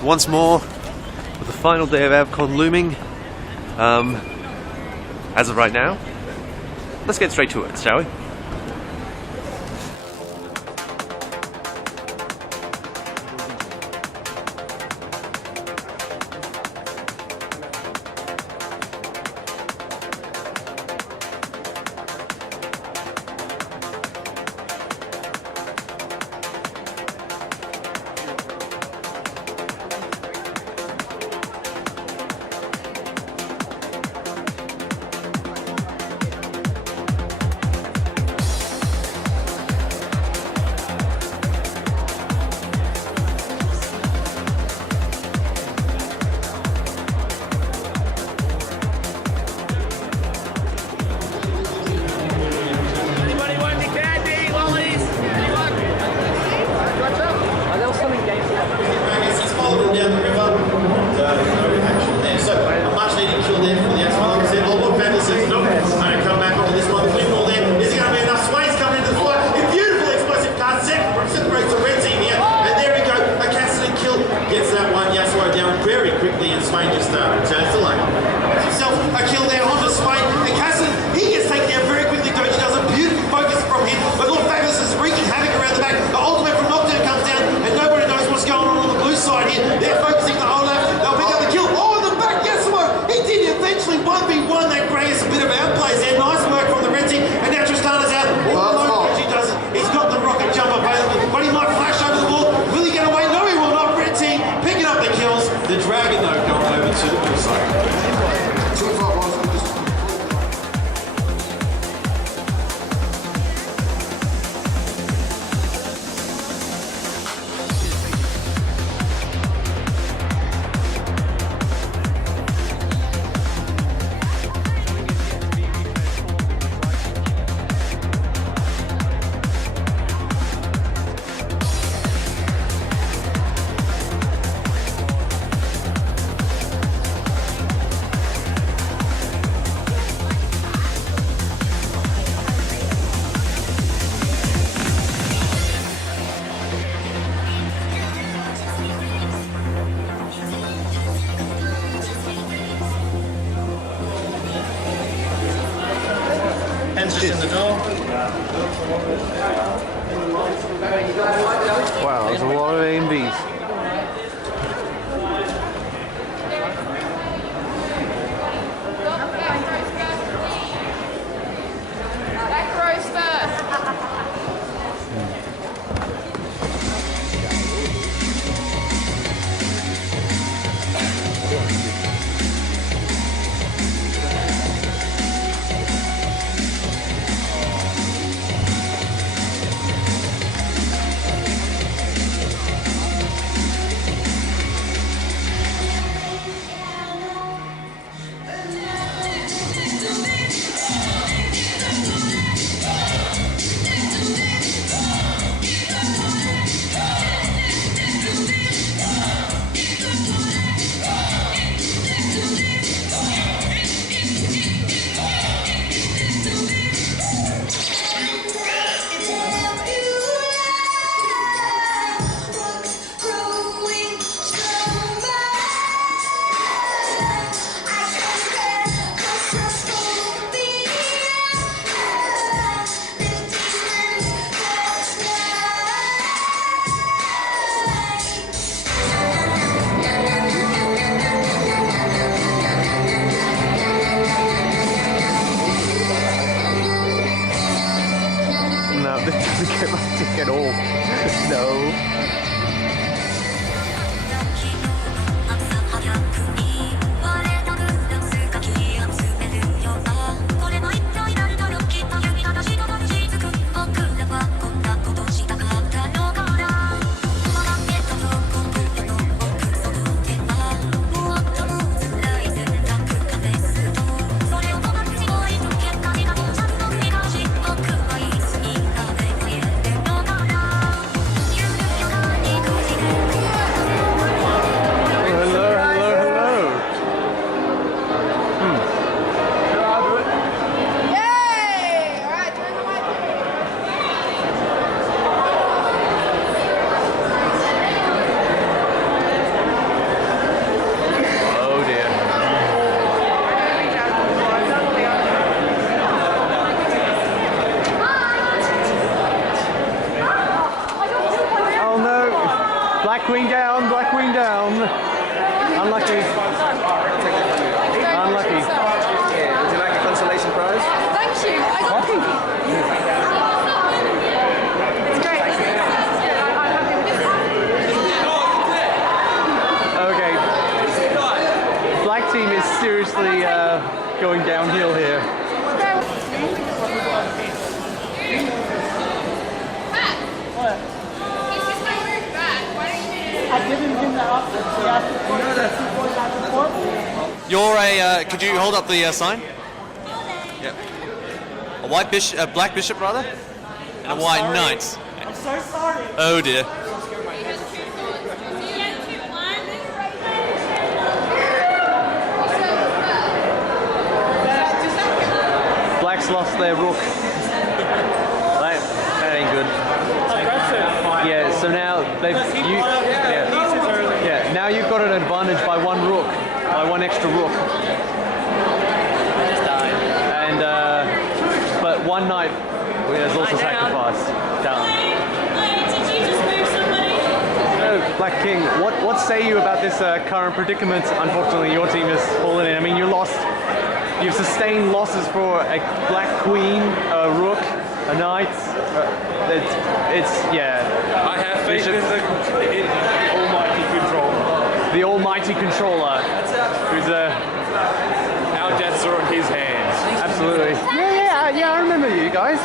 So once more, with the final day of AVCon looming, as of right now, let's get straight to it, shall we? In the door. Wow, there's a lot of AMVs. Black queen down, black queen down. Unlucky. Unlucky. Yeah, would you like a consolation prize? Thank you. I got It's great. Okay. Black team is seriously going downhill here. I didn't give that up. You're a. Could you hold up the sign? Yep. A white bishop, a black bishop rather, and a white knight. I'm so sorry. Oh dear. Black's lost their rook. That ain't good. Yeah, so now they've now you've got an advantage by one rook, by one extra rook. I just died. And but one knight is also sacrificed. Down. Did you just move somebody? So, Black King, what say you about this current predicament? Unfortunately, your team has fallen in. I mean, you've sustained losses for a black queen, a rook, a knight. Yeah. I have faith in the almighty controller. The almighty controller, who's Our deaths are in his hands. absolutely. Yeah, I remember you guys.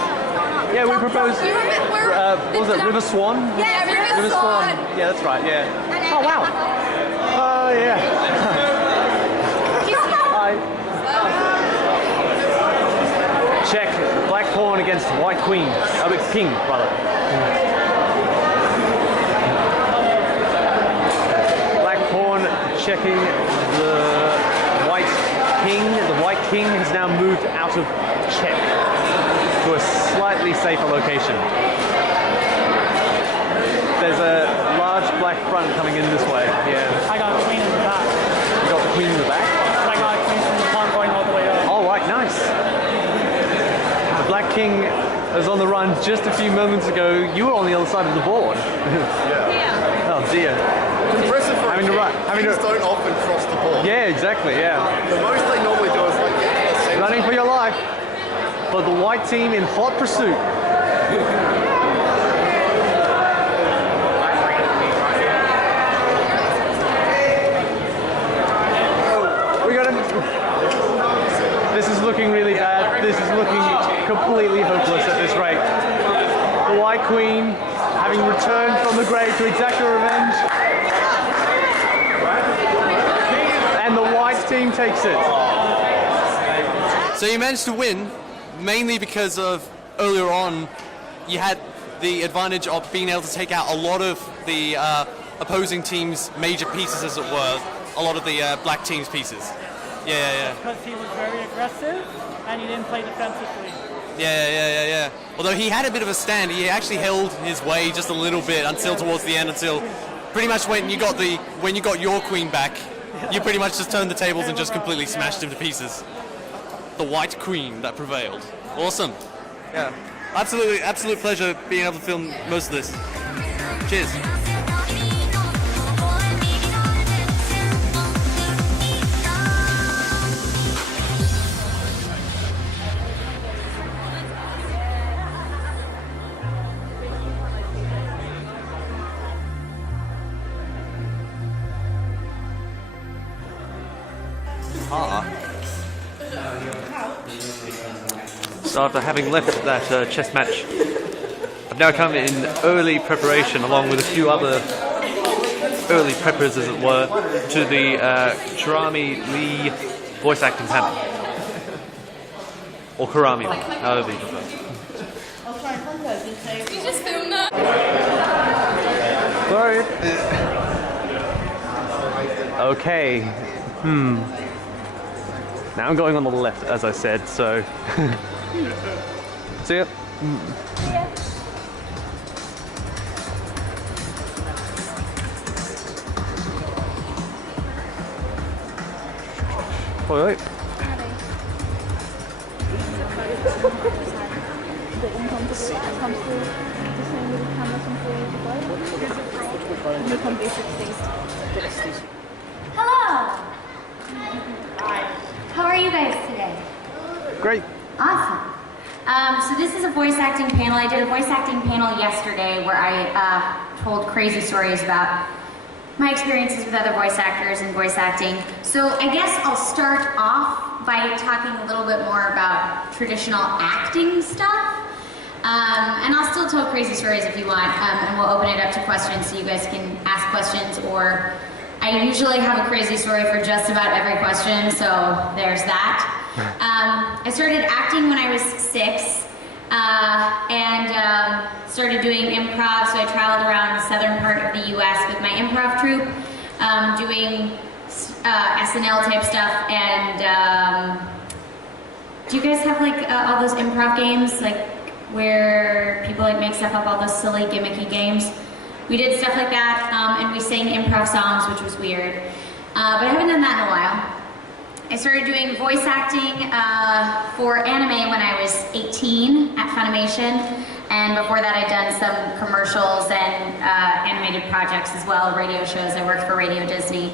Yeah, we proposed. What was it River Swan? Yeah, River Swan. Yeah, that's right. Yeah. Oh wow. Oh yeah. Hi. Check black pawn against white queen. King, rather. Black pawn checking the white king. The white king has now moved out of check to a slightly safer location. There's a large black front coming in this way. Yeah. I got a queen in the back. You got the queen in the back? I got a queen from the pawn going all the way up. All right, nice. The black king was on the run just a few moments ago. You were on the other side of the board. Yeah. Oh dear. It's impressive for Having to run. Kings don't often cross the board. Yeah, exactly. Yeah. The most they normally do is like get to the center. Running for your life. But the white team in hot pursuit. We got him. This is looking really bad. This is looking completely hopeless at this rate. The white queen, having returned from the grave to exact her revenge. And the white team takes it. So you managed to win, mainly because of earlier on, you had the advantage of being able to take out a lot of the opposing team's major pieces, as it were, a lot of the black team's pieces. Yeah. Because he was very aggressive and he didn't play defensively. Yeah. Although he had a bit of a stand, he actually held his way just a little bit until towards the end, until pretty much when you got your queen back, you pretty much just turned the tables and just completely smashed him to pieces. The white queen that prevailed. Awesome. Yeah. Absolute pleasure being able to film most of this. Cheers. So after having left that chess match, I've now come in early preparation, along with a few other early preppers, as it were, to the Cherami Leigh voice acting panel. Or Cherami, however you prefer. You just filmed that. Sorry. Okay. Now I'm going on the left, as I said, so... See ya. Oi. Hello! How are you guys today? Great. Awesome. So this is a voice acting panel. I did a voice acting panel yesterday where I told crazy stories about my experiences with other voice actors and voice acting. So I guess I'll start off by talking a little bit more about traditional acting stuff. And I'll still tell crazy stories if you want, and we'll open it up to questions so you guys can ask questions, or I usually have a crazy story for just about every question, so there's that. I started acting when I was 6, and started doing improv, so I traveled around the southern part of the US with my improv troupe, doing SNL type stuff, and do you guys have like all those improv games, like where people like make stuff up, all those silly gimmicky games? We did stuff like that, and we sang improv songs, which was weird, but I haven't done that in a while. I started doing voice acting for anime when I was 18 at Funimation, and before that I'd done some commercials and animated projects as well, radio shows. I worked for Radio Disney.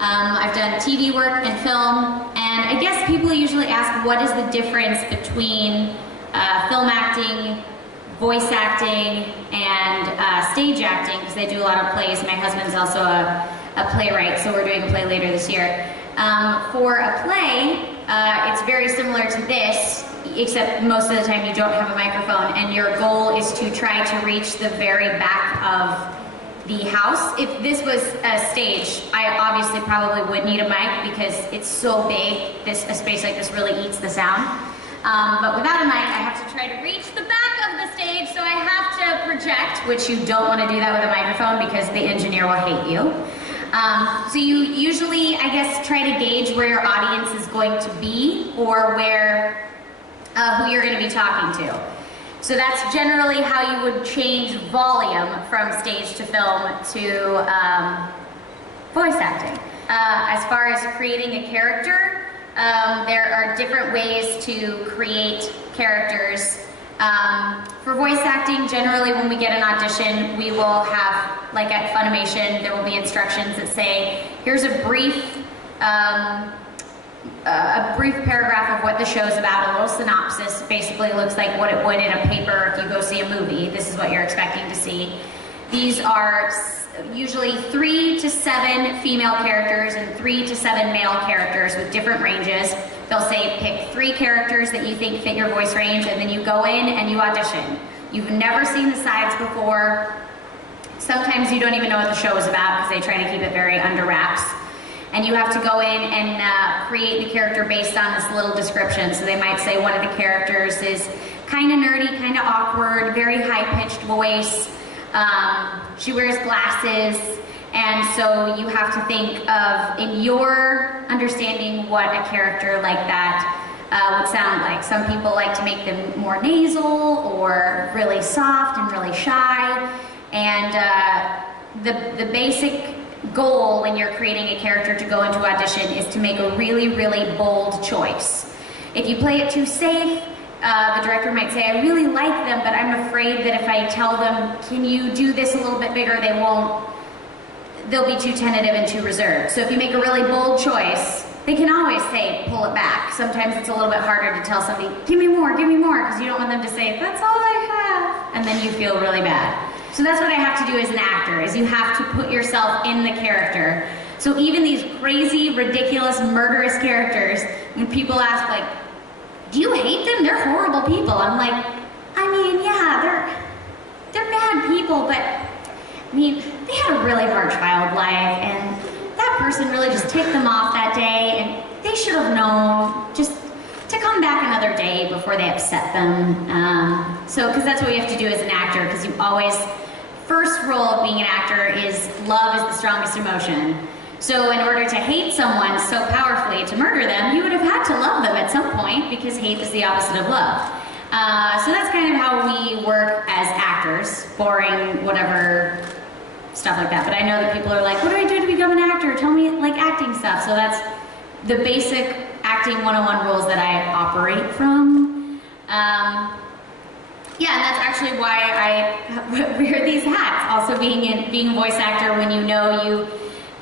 I've done TV work and film, and I guess people usually ask what is the difference between film acting, voice acting, and stage acting, because I do a lot of plays. My husband's also a playwright, so we're doing a play later this year. For a play, it's very similar to this, except most of the time you don't have a microphone, and your goal is to try to reach the very back of the house. If this was a stage, I obviously probably would need a mic because it's so big, a space like this really eats the sound. But without a mic, I have to try to reach the back of the stage, so I have to project, which you don't want to do that with a microphone because the engineer will hate you. So you usually, I guess, try to gauge where your audience is going to be, or where, who you're going to be talking to. So that's generally how you would change volume from stage to film to voice acting. As far as creating a character, there are different ways to create characters. For voice acting, generally when we get an audition, we will have, like at Funimation, there will be instructions that say, here's a brief paragraph of what the show's about, a little synopsis. Basically looks like what it would in a paper if you go see a movie. This is what you're expecting to see. These are usually 3 to 7 female characters and 3 to 7 male characters with different ranges. They'll say pick 3 characters that you think fit your voice range, and then you go in and you audition. You've never seen the sides before. Sometimes you don't even know what the show is about because they try to keep it very under wraps. And you have to go in and create the character based on this little description. So they might say one of the characters is kind of nerdy, kind of awkward, very high-pitched voice. She wears glasses, and so you have to think of, in your understanding, what a character like that would sound like. Some people like to make them more nasal, or really soft and really shy, and the basic goal when you're creating a character to go into audition is to make a really, really bold choice. If you play it too safe, the director might say, I really like them, but I'm afraid that if I tell them, can you do this a little bit bigger, they'll be too tentative and too reserved. So if you make a really bold choice, they can always say, pull it back. Sometimes it's a little bit harder to tell somebody, give me more, because you don't want them to say, that's all I have, and then you feel really bad. So that's what I have to do as an actor, is you have to put yourself in the character. So even these crazy, ridiculous, murderous characters, when people ask, like, do you hate them? They're horrible people. I'm like, I mean, yeah, they're bad people, but I mean, they had a really hard child life, and that person really just ticked them off that day, and they should have known just to come back another day before they upset them. Because that's what you have to do as an actor, because you always, first rule of being an actor is love is the strongest emotion. So in order to hate someone so powerfully to murder them, you would have had to love them at some point, because hate is the opposite of love. So that's kind of how we work as actors, boring, whatever, stuff like that. But I know that people are like, what do I do to become an actor? Tell me, like, acting stuff. So that's the basic acting 101 rules that I operate from. Yeah, and that's actually why I wear these hats. Also being a voice actor, when you know you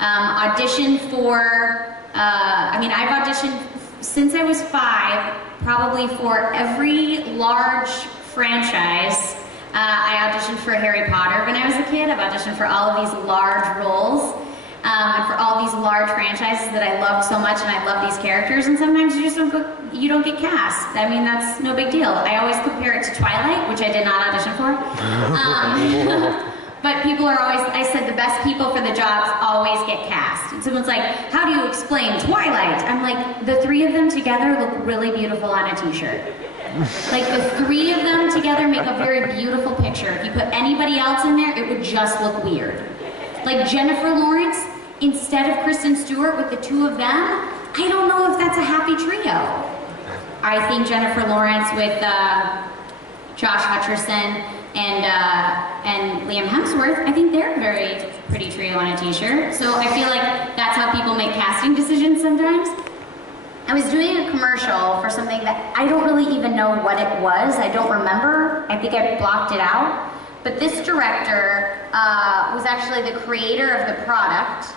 audition for, I've auditioned since I was 5, probably for every large franchise. I auditioned for Harry Potter when I was a kid. I've auditioned for all of these large roles, and for all these large franchises that I loved so much, and I love these characters, and sometimes you just don't get cast. I mean, that's no big deal. I always compare it to Twilight, which I did not audition for. But people are always, I said the best people for the jobs always get cast. And someone's like, how do you explain Twilight? I'm like, the 3 of them together look really beautiful on a t-shirt. Like the 3 of them together make a very beautiful picture. If you put anybody else in there, it would just look weird. Like Jennifer Lawrence, instead of Kristen Stewart with the 2 of them, I don't know if that's a happy trio. I think Jennifer Lawrence with Josh Hutcherson and Liam Hemsworth, I think they're a very pretty trio on a t-shirt. So I feel like that's how people make casting decisions sometimes. I was doing a commercial for something that I don't really even know what it was. I don't remember. I think I blocked it out. But this director was actually the creator of the product.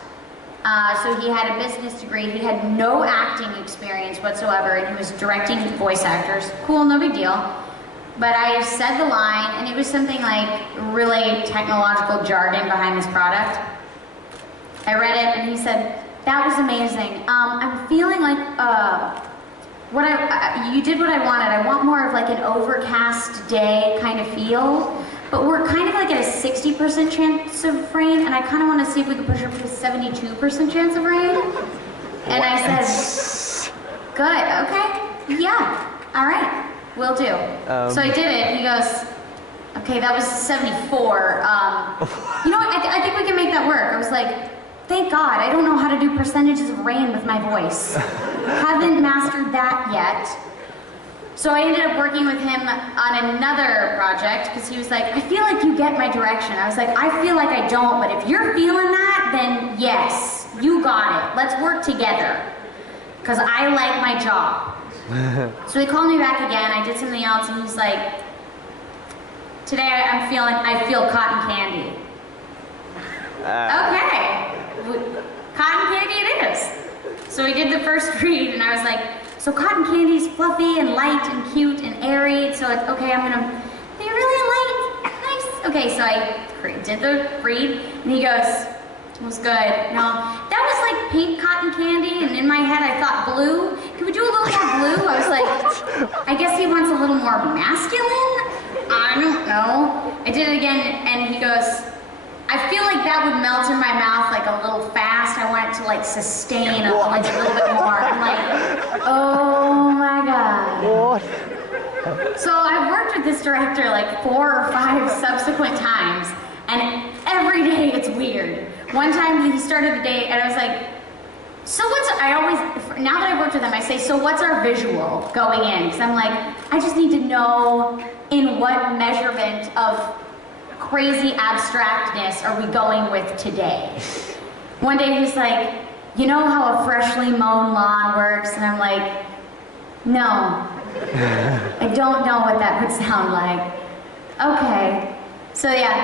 So he had a business degree. He had no acting experience whatsoever, and he was directing voice actors. Cool, no big deal. But I said the line, and it was something like really technological jargon behind this product. I read it, and he said, "That was amazing. I'm feeling like you did what I wanted. I want more of like an overcast day kind of feel. But we're kind of like at a 60% chance of rain, and I kind of want to see if we can push it up to a 72% chance of rain." And I said, "Good, okay, yeah, all right, will do." So I did it. He goes, "Okay, that was 74. You know what? I think we can make that work." I was like, "Thank God, I don't know how to do percentages of rain with my voice. Haven't mastered that yet." So I ended up working with him on another project because he was like, "I feel like you get my direction." I was like, "I feel like I don't, but if you're feeling that, then yes, you got it. Let's work together because I like my job." So he called me back again. I did something else, and he's like, "Today I feel cotton candy." Okay, cotton candy it is. So we did the first read, and I was like, "So cotton candy's fluffy and light and cute and airy, so it's okay, I'm gonna be really light, nice." Okay, so I did the read, and he goes, "It was good. No, that was like pink cotton candy," and in my head I thought blue. Can we do a little more blue? I was like, I guess he wants a little more masculine? I don't know. I did it again, and he goes, "I feel like that would melt in my mouth like a little fast. I want it to like sustain like a little bit more." I'm like, oh my God. What? So I've worked with this director like 4 or 5 subsequent times, and every day it's weird. One time he started the day, and I was like, "So now that I've worked with him, I say, so what's our visual going in?" Because I'm like, I just need to know in what measurement of crazy abstractness are we going with today? One day he's like, "You know how a freshly mown lawn works?" And I'm like, "No, I don't know what that would sound like." Okay. So yeah,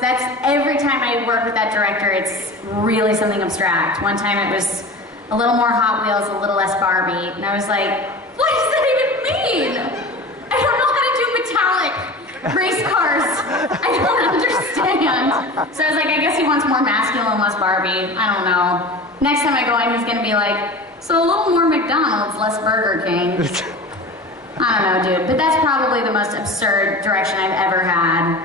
that's every time I work with that director, it's really something abstract. One time it was a little more Hot Wheels, a little less Barbie, and I was like, what does that even mean? I don't know how to do metallic race cars. I don't understand. So I was like, I guess he wants more masculine, less Barbie. I don't know. Next time I go in, he's gonna be like, "So a little more McDonald's, less Burger King." I don't know, dude. But that's probably the most absurd direction I've ever had.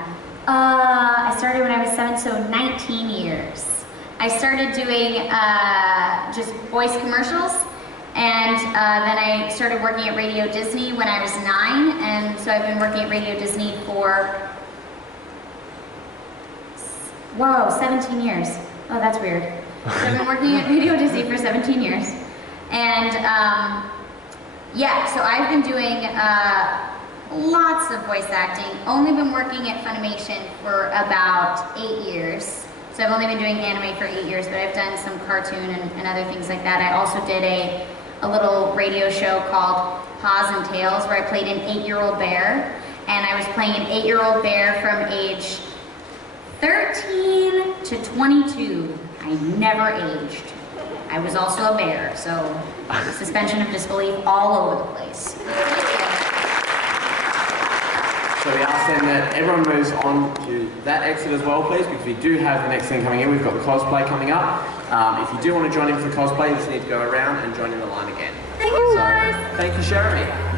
I started when I was 7, so 19 years. I started doing just voice commercials, and then I started working at Radio Disney when I was 9, and so I've been working at Radio Disney for 17 years. Oh, that's weird. So I've been working at Radio Disney for 17 years. And yeah, so I've been doing lots of voice acting. Only been working at Funimation for about 8 years. So I've only been doing anime for 8 years, but I've done some cartoon and other things like that. I also did a little radio show called Paws and Tails, where I played an 8-year-old bear. and I was playing an 8-year-old bear from age 13 to 22. I never aged. I was also a bear, so suspension of disbelief all over the place. So we ask then that everyone moves on to that exit as well, please, because we do have the next thing coming in. We've got the cosplay coming up. If you do want to join in for the cosplay, you just need to go around and join in the line again. Thank you, guys. Thank you, Cherami.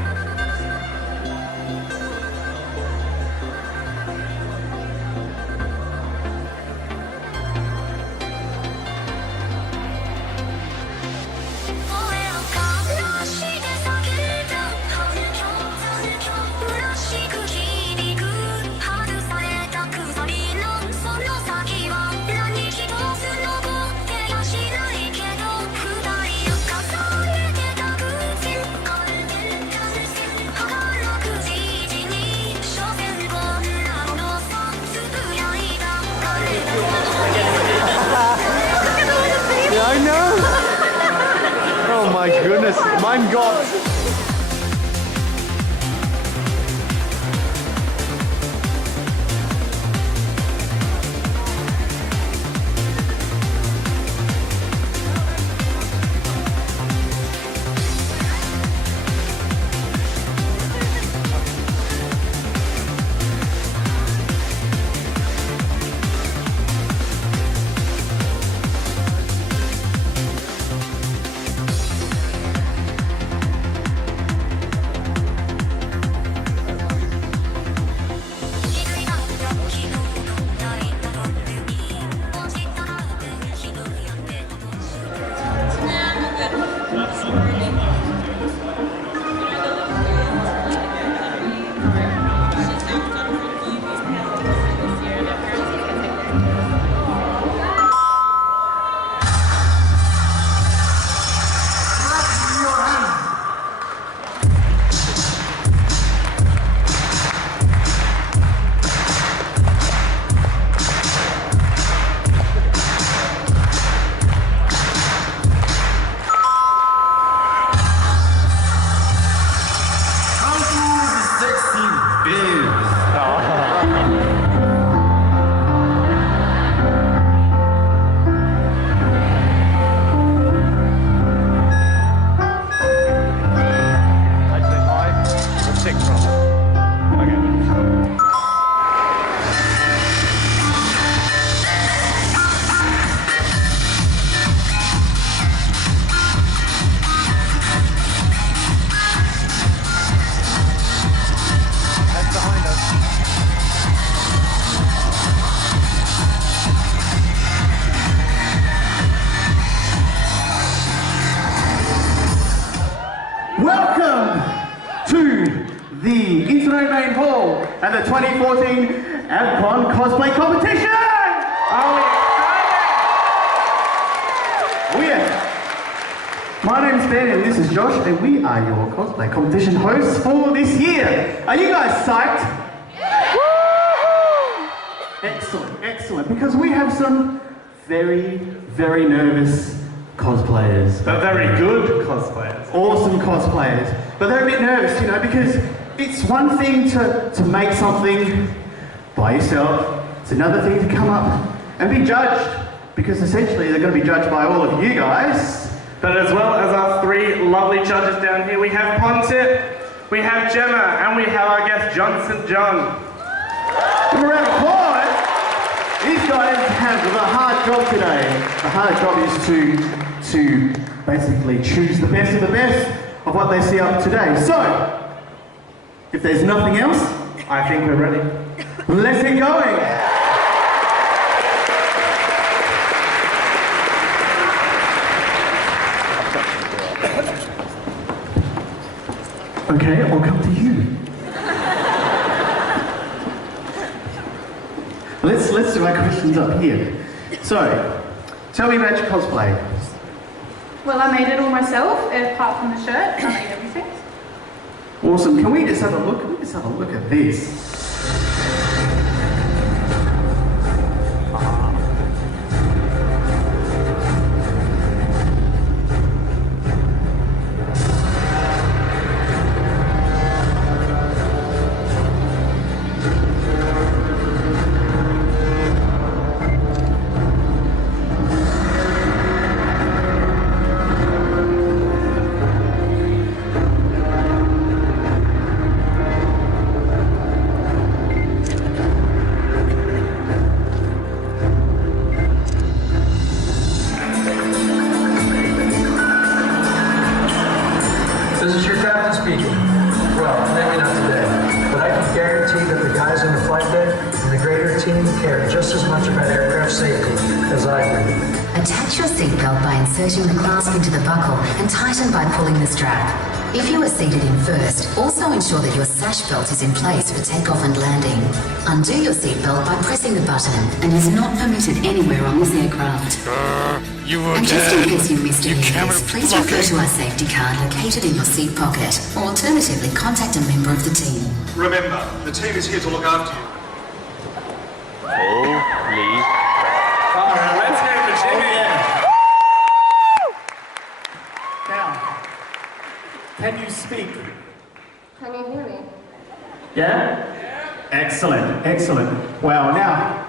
Yeah, I know. Oh my goodness, mein Gott. Welcome to the Internet Main Hall and the 2014 AVCon Cosplay Competition! Oh yeah! My name's Ben and this is Josh and we are your Cosplay Competition hosts for this year. Are you guys psyched? Excellent, excellent, because we have some very, very nervous cosplayers. But very good cosplayers. Awesome cosplayers. But they're a bit nervous, you know, because it's one thing to make something by yourself. It's another thing to come up and be judged. Because essentially they're going to be judged by all of you guys. But as well as our three lovely judges down here, we have Pontip, we have Gemma, and we have our guest John St. John. Give a round of applause. These guys have a hard job today. The hard job is to basically choose the best of the best of what they see up today. So, if there's nothing else, I think we're ready. Let's get going. Okay, I'll come to you. Let's do our questions up here. So, tell me about your cosplay. Well, I made it all myself, apart from the shirt. I made everything. Awesome. Can we just have a look? Can we just have a look at this? Attach your seatbelt by inserting the clasp into the buckle and tighten by pulling the strap. If you are seated in first, also ensure that your sash belt is in place for takeoff and landing. Undo your seatbelt by pressing the button and is not permitted anywhere on this aircraft. You were And just in case you missed any of camera this, please blocker. refer to our safety card located in your seat pocket, or alternatively contact a member of the team. Remember, the team is here to look after you. Holy. Alright, let's go for Jimmy. Now, can you speak? Can you hear me? Yeah? Excellent, excellent. Wow, now,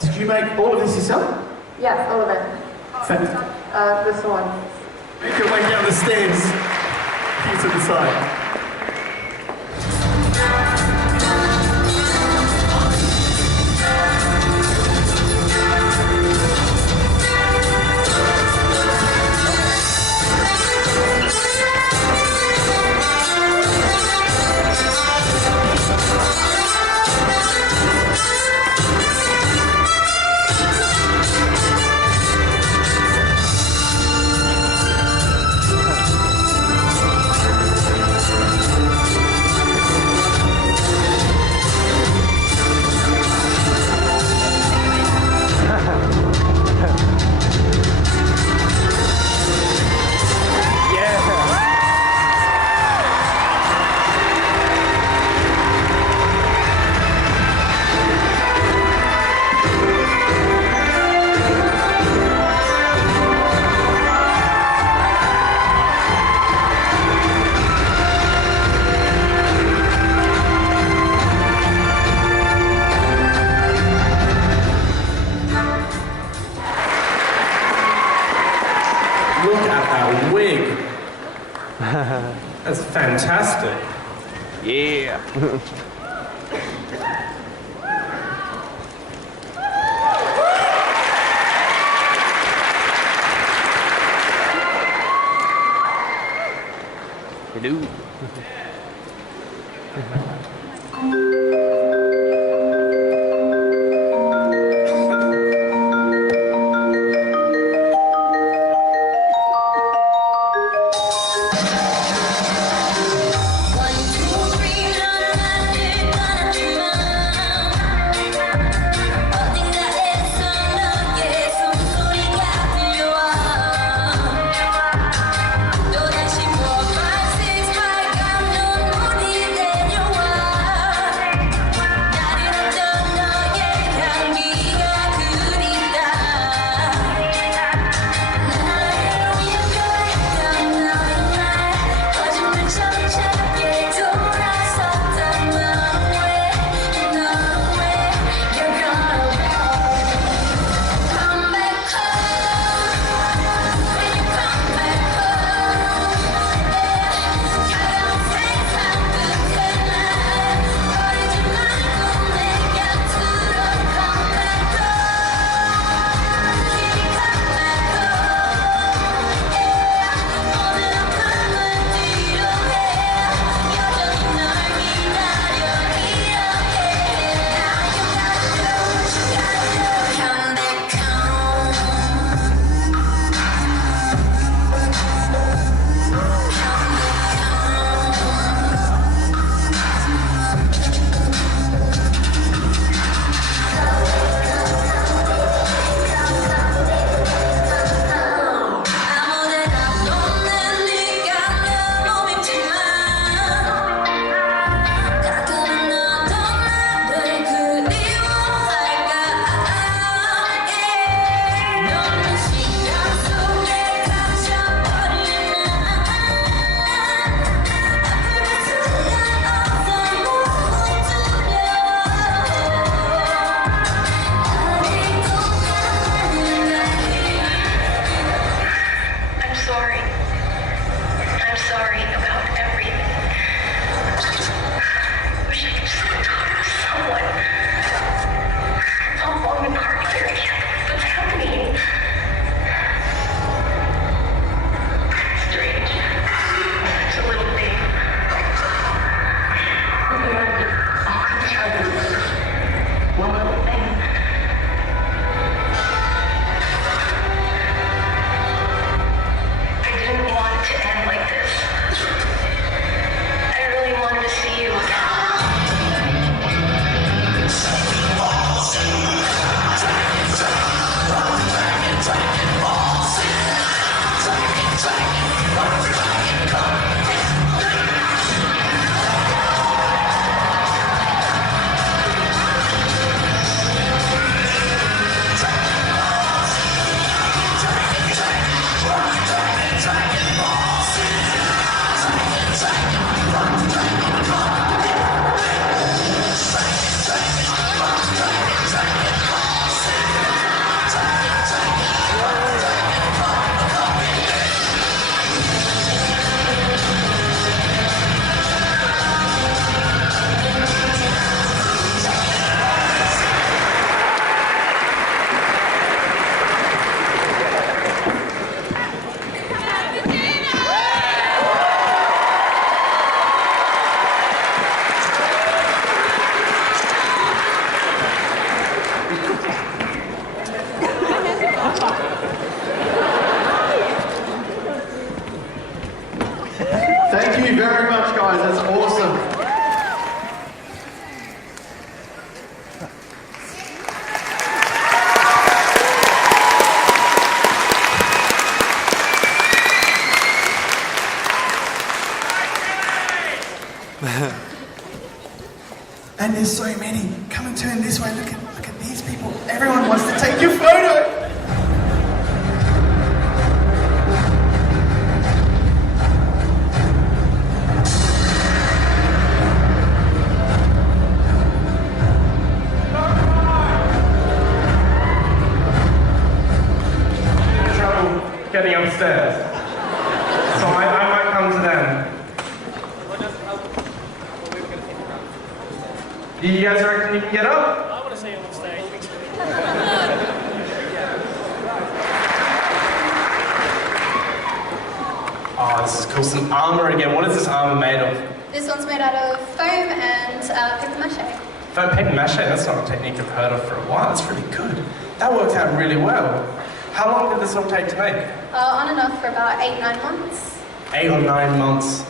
did you make all of this yourself? Yes, all of it. This one. Make your way down the stairs. Here to the side. Look at that wig. That's fantastic. Yeah. Hello. there's so many. Come and turn this way. Look at these people. Everyone wants to take your photo. Getting upstairs. So I might come to them. Do you guys reckon you can get up? I want to see you on stage. Oh, this is cool. Some armor again. What is this armor made of? This one's made out of foam and paper mache. Foam paper mache? That's not a technique I've heard of for a while. That's really good. That worked out really well. How long did this all take to make? On and off for about 8-9 months. 8 or 9 months.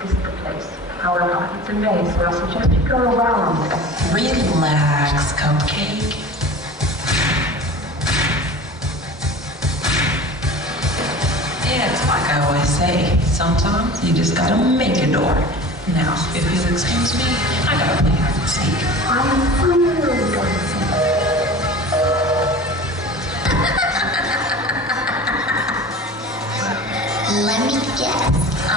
This is the place. However, it's a maze, so I suggest you go around. Relax, Cupcake. Yeah, it's like I always say, sometimes you just gotta make a door. Now, if you'll excuse me, I gotta play hide and seek. I'm really going to see. Let me guess. I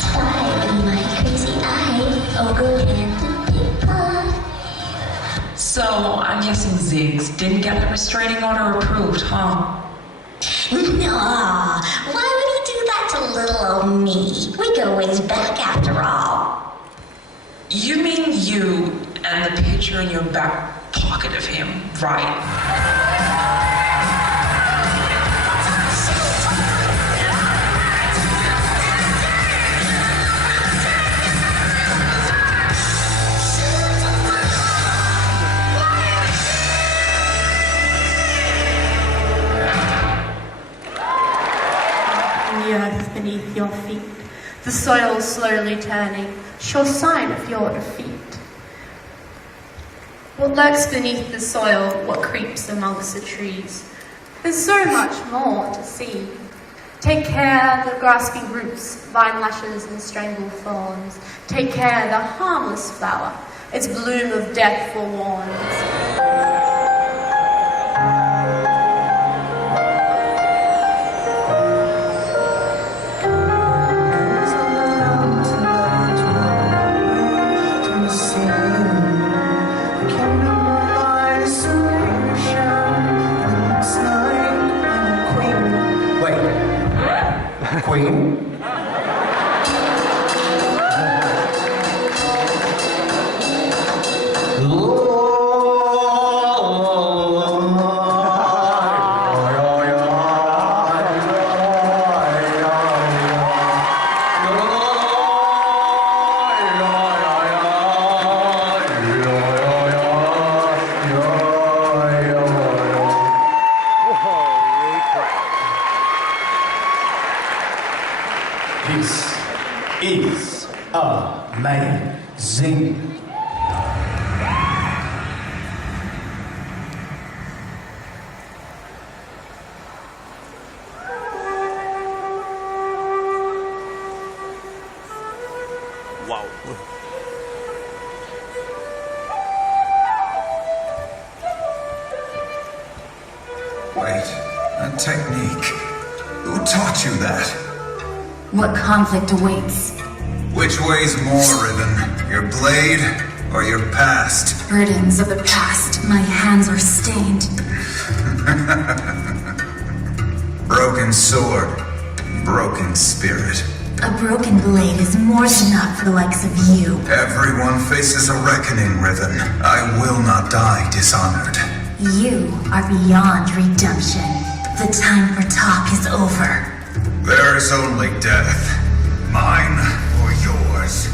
spy in my crazy eye over handed paper. So, I'm guessing Ziggs didn't get the restraining order approved, huh? No, why would he do that to little old me? We go ways back after all. You mean you and the picture in your back pocket of him, right? The earth beneath your feet, the soil slowly turning, sure sign of your defeat. What lurks beneath the soil, what creeps amongst the trees, there's so much more to see. Take care the grasping roots, vine lashes and strangled thorns. Take care the harmless flower, its bloom of death forewarns. Queen? This is amazing. Wow. Wait, a technique. Who taught you that? What conflict awaits? Which weighs more, Riven? Your blade or your past? Burdens of the past. My hands are stained. Broken sword, broken spirit. A broken blade is more than enough for the likes of you. Everyone faces a reckoning, Riven. I will not die dishonored. You are beyond redemption. The time for talk is over. There is only death. Mine or yours.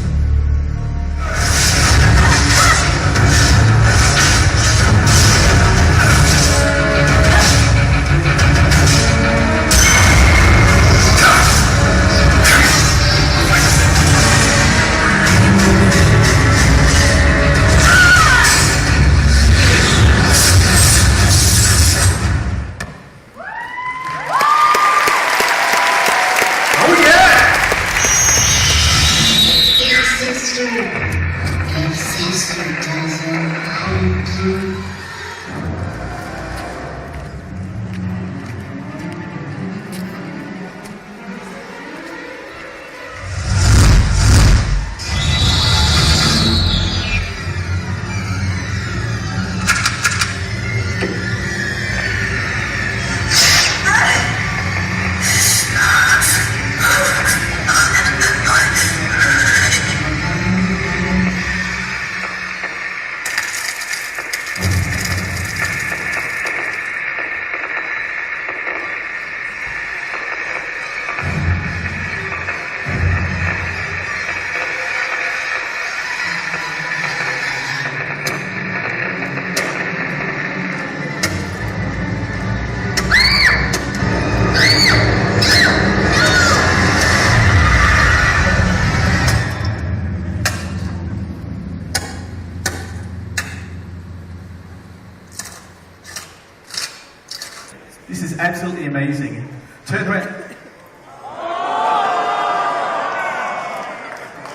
This is absolutely amazing. Turn around.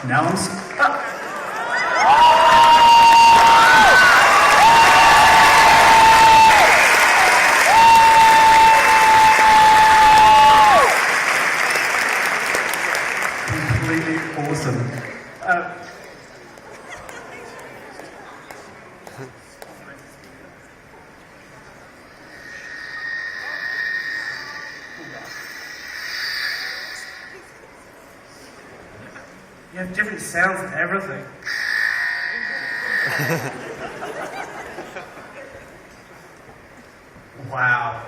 Now I'm... Completely awesome. You have different sounds and everything. Wow.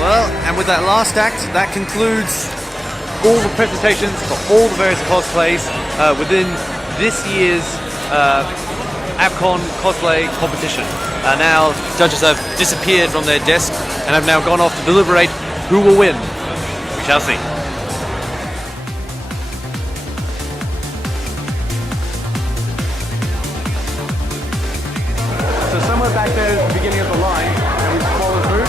Well, and with that last act, that concludes all the presentations for all the various cosplays within this year's AVCon Cosplay Competition. Now, judges have disappeared from their desk and have now gone off to deliberate who will win. We shall see. So somewhere back there is the beginning of the line, and we follow through.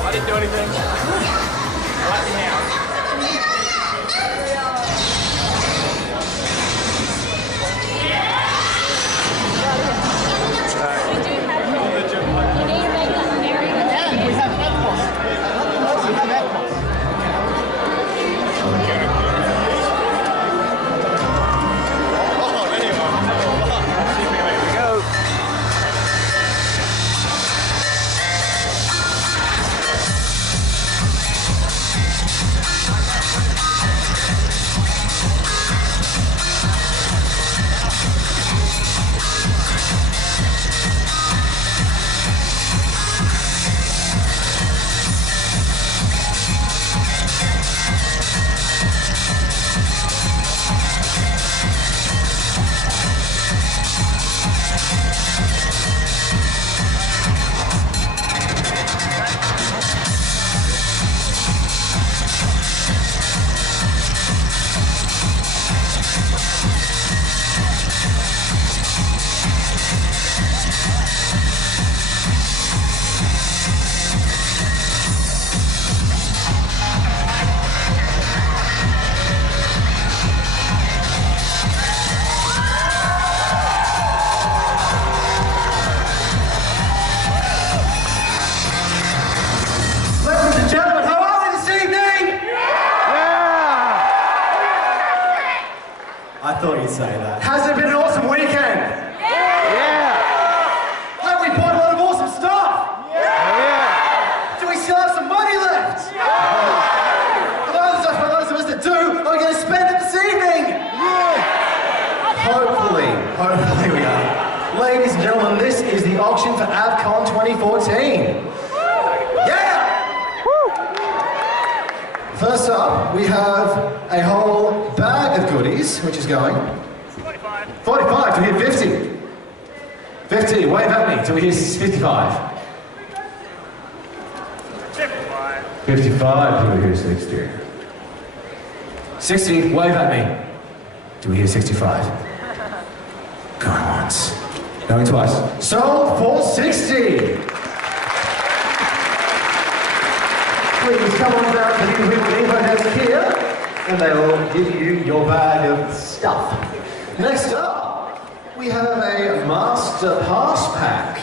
I didn't do anything. Let me out. I thought you'd say that. Has it been an awesome weekend? Yeah! Have we bought a lot of awesome stuff? Yeah! Do we still have some money left? For those of us that do, are we going to spend it this evening? Hopefully we are. Ladies and gentlemen, this is the auction for AVCon 2014. Yeah! First up, we have a whole bag of goodies, which is going. 25. 45, do we hear 50? 50, wave at me, do we hear 55? 55, do we hear 60? 60, wave at me. Do we hear 65? Going once. Going twice. Sold for 60! Please come on down to the info desk here, and they will give you your bag of stuff. Next up, we have a Master Pass pack,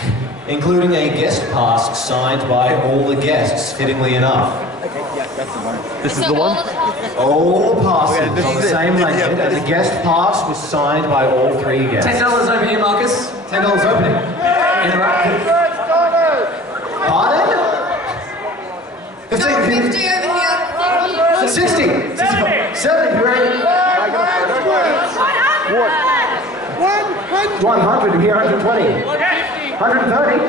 including a guest pass signed by all the guests, fittingly enough. Okay, yeah, that's the one. This is the one? All the passes on the same legend, and the guest pass was signed by all 3 guests. $10 over here, Marcus. $10 opening. Interactive. Pardon? 15. 50 over here. 60. 70. You ready? 100. You hear 120. 130.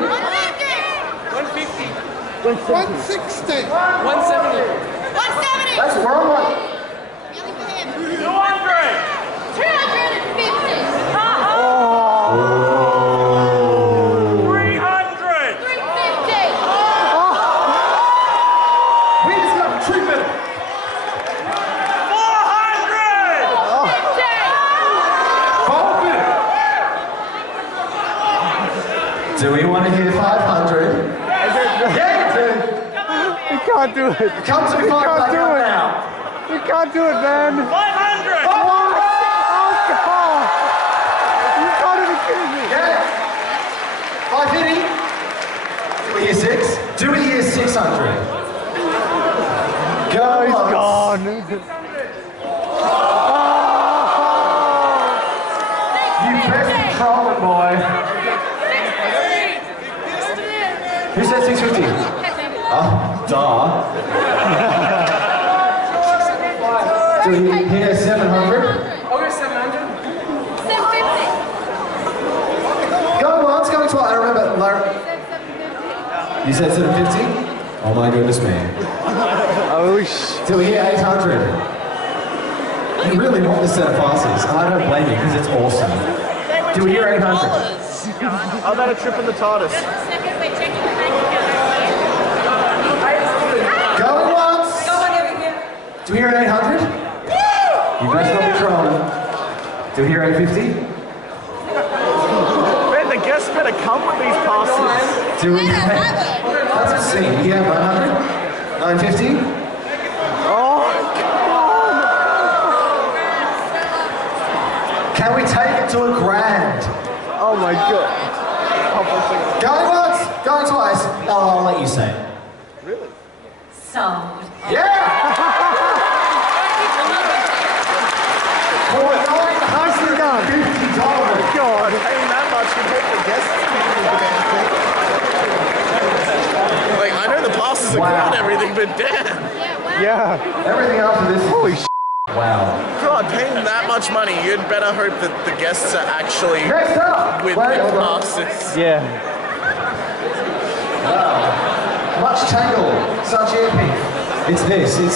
160. 170. That's the wrong one. 200. 250. Oh. 300. 350. We just got treatment. 400. Do we want to hear 500? Yeah, dude. We can't do it. Come to me, can't do it now. We can't do it, man. 500. Oh, God. You can't even kidding me. Yeah. 550. Do we hear 6? Do we hear 600? Go. Oh, he's gone. You best control it, boy. Who said 650? Oh, duh. Do we hear 700? I'll go 700. 750. Go once, going twice. I remember. You said 750? Oh my goodness me. Oh, do we hear 800? You really want this set of passes, and I don't blame you because it's awesome. Do we hear 800? How about a trip in the TARDIS? Going once. Do we hear 800? You best not be trolling. Do we hear 850? Man, the guests better come with these passes. Do we hear? Let's see. Yeah, 900? 950? Oh, Can we take it to a grand? oh my God. Going once, going twice. I'll let you say it. Really? Sold. Yeah! For $950. God, paying that much can help the guests. Like, I know the passes are good and everything, but damn. Yeah. Everything after this. Holy shit. Wow. God, paying that much money, you'd better hope that the guests are actually Next up. with Wait, the hold on. passes. Yeah. Wow. Much tangle. Such epic. It's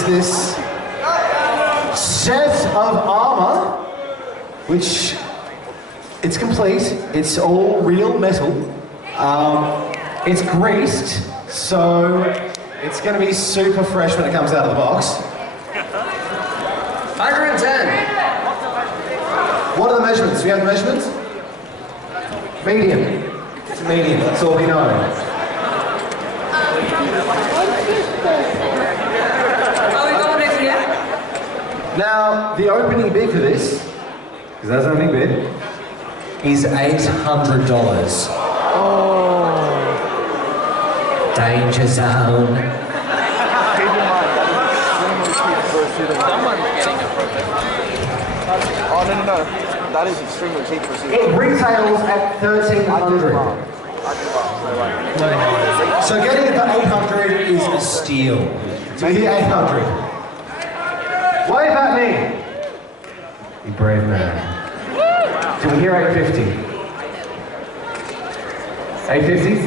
this set of armor, which it's complete. It's all real metal. It's greased, so it's going to be super fresh when it comes out of the box. 110. What are the measurements? Do we have the measurements? Medium. It's a medium, that's all we know. Now, the opening bid for this, because that's the opening bid, is $800. Oh. Danger zone. Oh, no. That is extremely cheap for It retails at $1,300. So getting it for $800 is a steal. Maybe $800. Wave at me. You brave man. Do we hear $850? $850?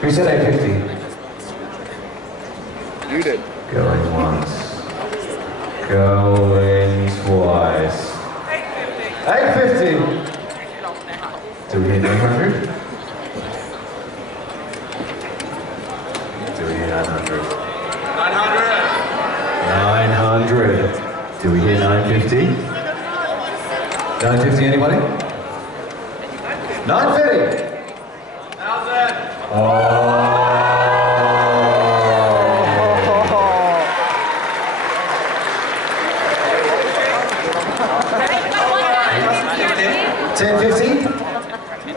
Who said $850? You did. Going once. Going twice. 850. Do we hit 900? Do we hit 900? 900. Do we hit 950? 950 anybody? 950. Oh. 1050?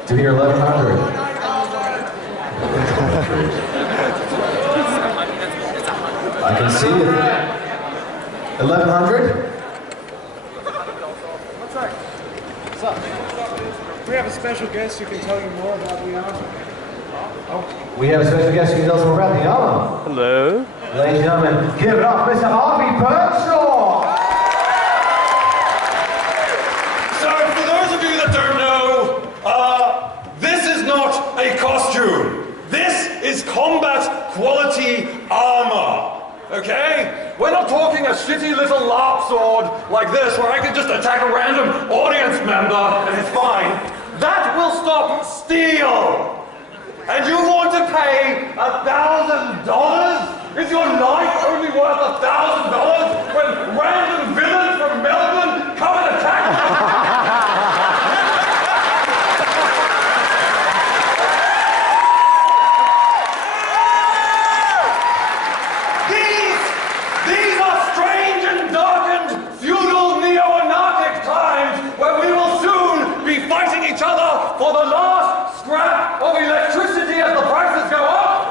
Do we hear 1100? 1100. I can see it. 1100? What's up? We have a special guest who can tell you more about the armor. We have a special guest who can tell us more about the armor. Hello. Ladies and gentlemen, give it up, Mr. Harvey Birdshaw! So, for those of you that don't know, this is not a costume. This is combat quality armor. Okay? We're not talking a shitty little LARP sword like this where I can just attack a random audience member and it's fine. That will stop steal. And you want to pay $1,000? Is your life only worth $1,000 when random villains from Melbourne come and attack you? These are strange and darkened feudal neo-anarchic times where we will soon be fighting each other for the last scrap of electricity as the prices go up.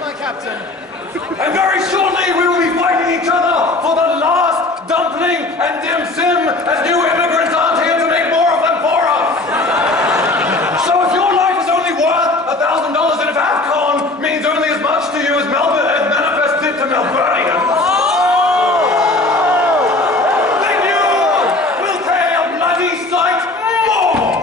My captain. And very shortly we will be fighting each other for the last dumpling and dim sim as new immigrants aren't here to make more of them for us. So if your life is only worth $1,000 and if AVCon means only as much to you as Melbourne as Manifest did to Melburnians, then you will pay a bloody sight more.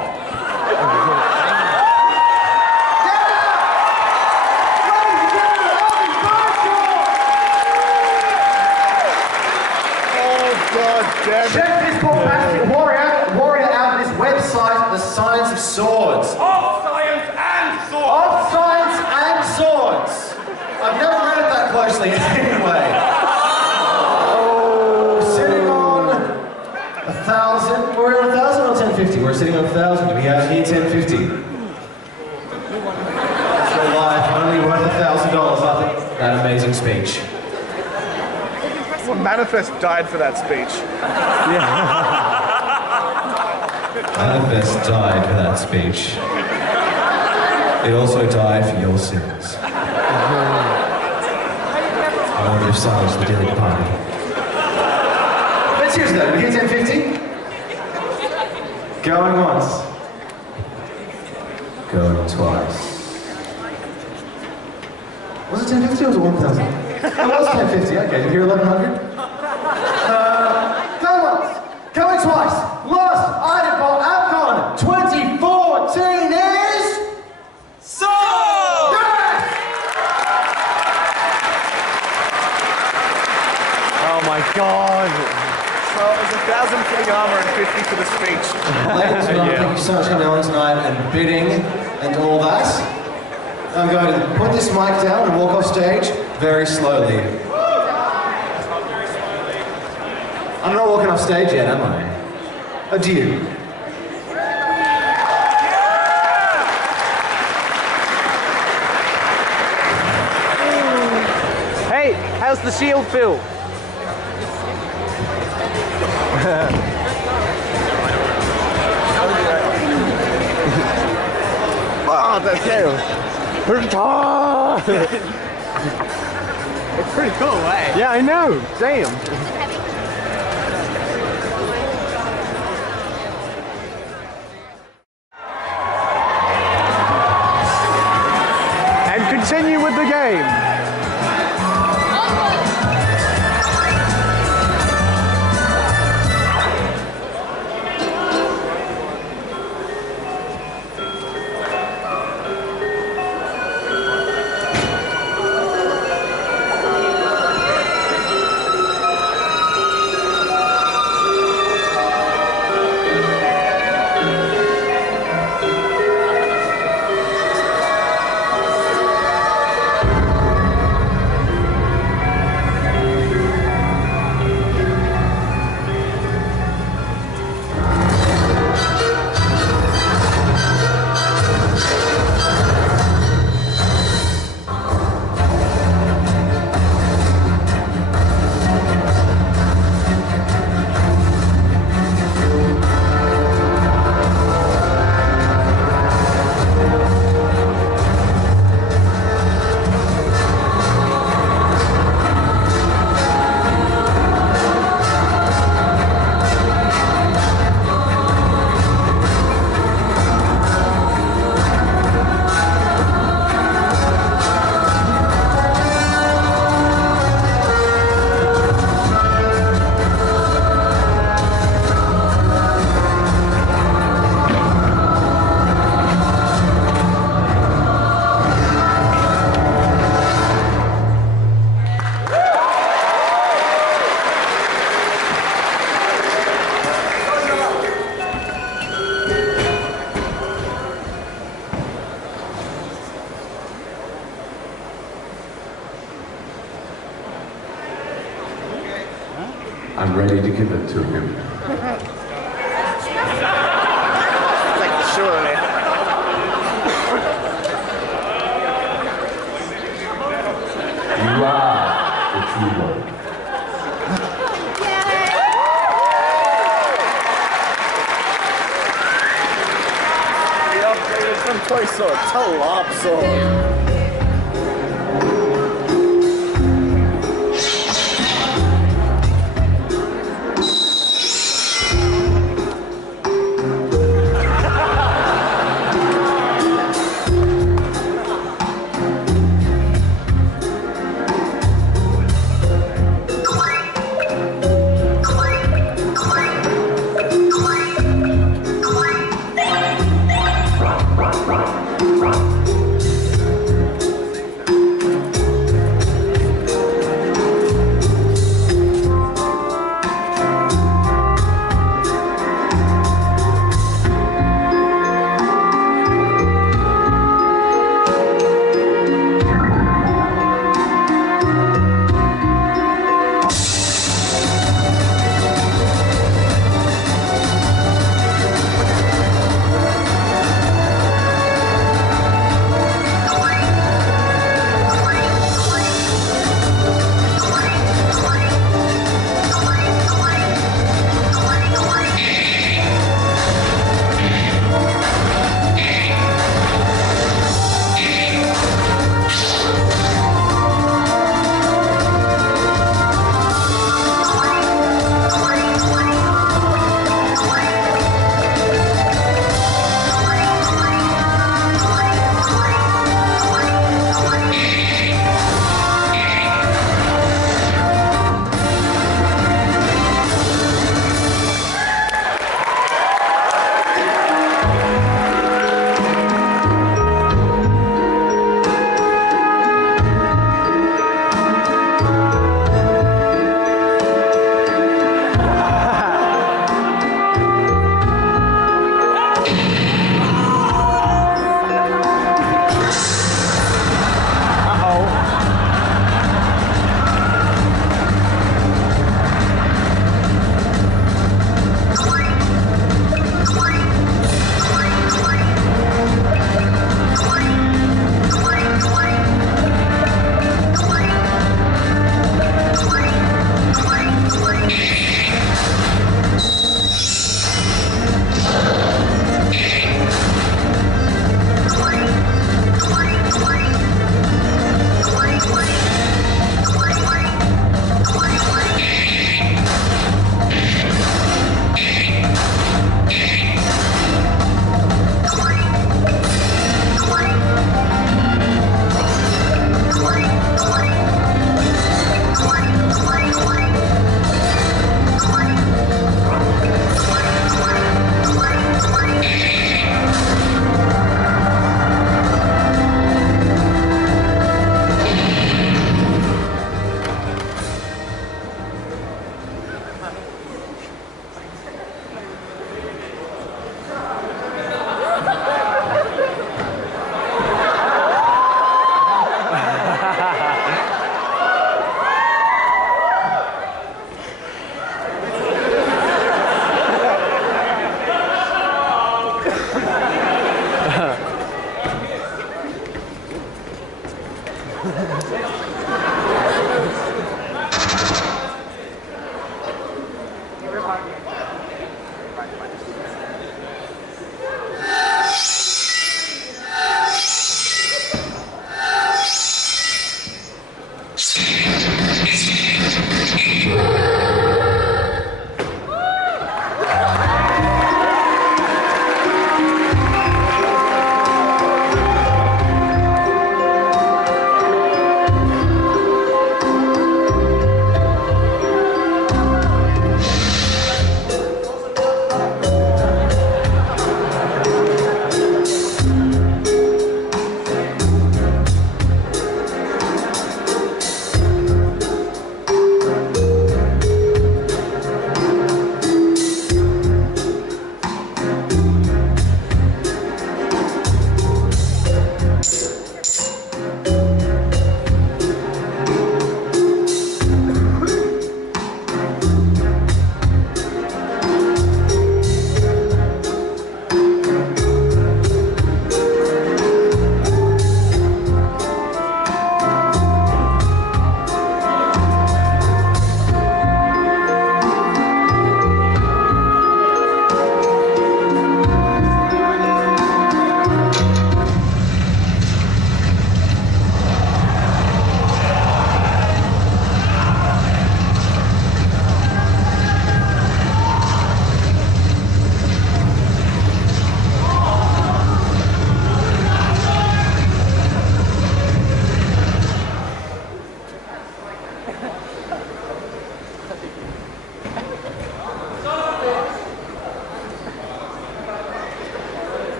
Check this bombastic warrior out of this website, The Science of Swords. Of science and swords. Of science and swords. I've never read it that closely anyway. Oh, sitting on 1,000. We're on 1,000 or 1050? We're sitting on 1,000. Do we have here 1050? That's your life only worth $1,000 after that amazing speech. Well, Manifest died for that speech. Manifest died for that speech. It also died for your sins. I wonder if silence the daily party. Let's use that. We hit 1050. Going once. Going twice. Was it 1050 or was it 1,000? It was 1050. Okay, did you hear 1,100? Going once. Going twice. Last Untitled AVCon 2014 is... So! Yes! Oh my god. So it was 1,000 for the armor and 50 for the speech. Ladies and gentlemen, thank you so much for coming on tonight and bidding and all that. I'm going to put this mic down and walk off stage very slowly. I'm not walking off stage yet, am I? Adieu. Hey, how's the shield feel? Oh, that's tail. It's pretty cool, eh? Yeah, I know. Damn. And continue with the game. I'm ready to give it to him. Like the show, man. You are the true one. The upgrade is from Toy Sword to Lobsword.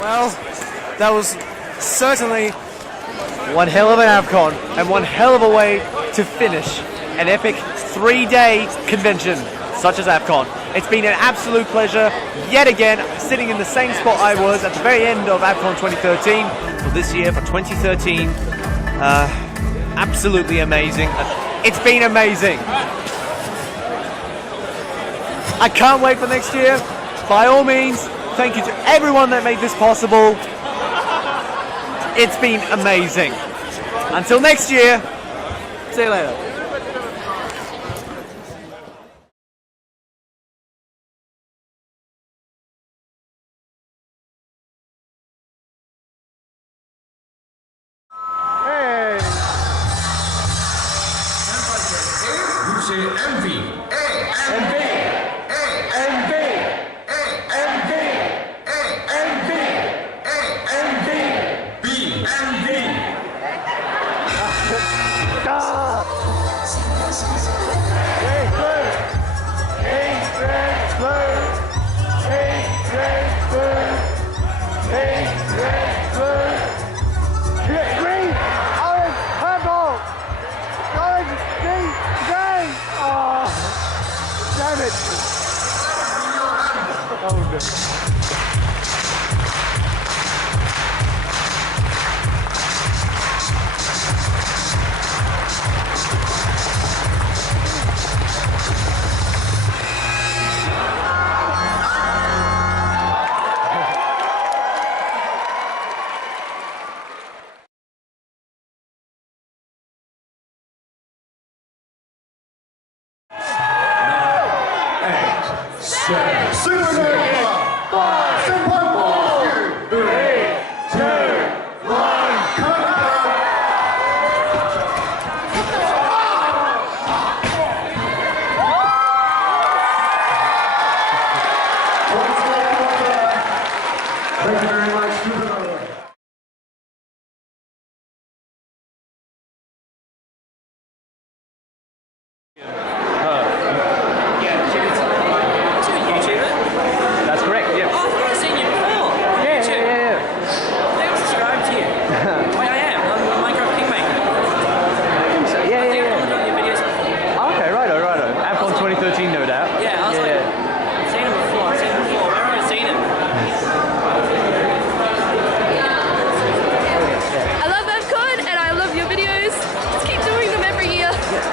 Well, that was certainly one hell of an AVCon and one hell of a way to finish an epic 3-day convention such as AVCon. It's been an absolute pleasure yet again, sitting in the same spot I was at the very end of AVCon 2013 for this year, for 2013. Absolutely amazing. It's been amazing. I can't wait for next year. By all means, thank you to everyone that made this possible. It's been amazing. Until next year, see you later.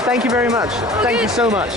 Thank you very much. Thank you so much.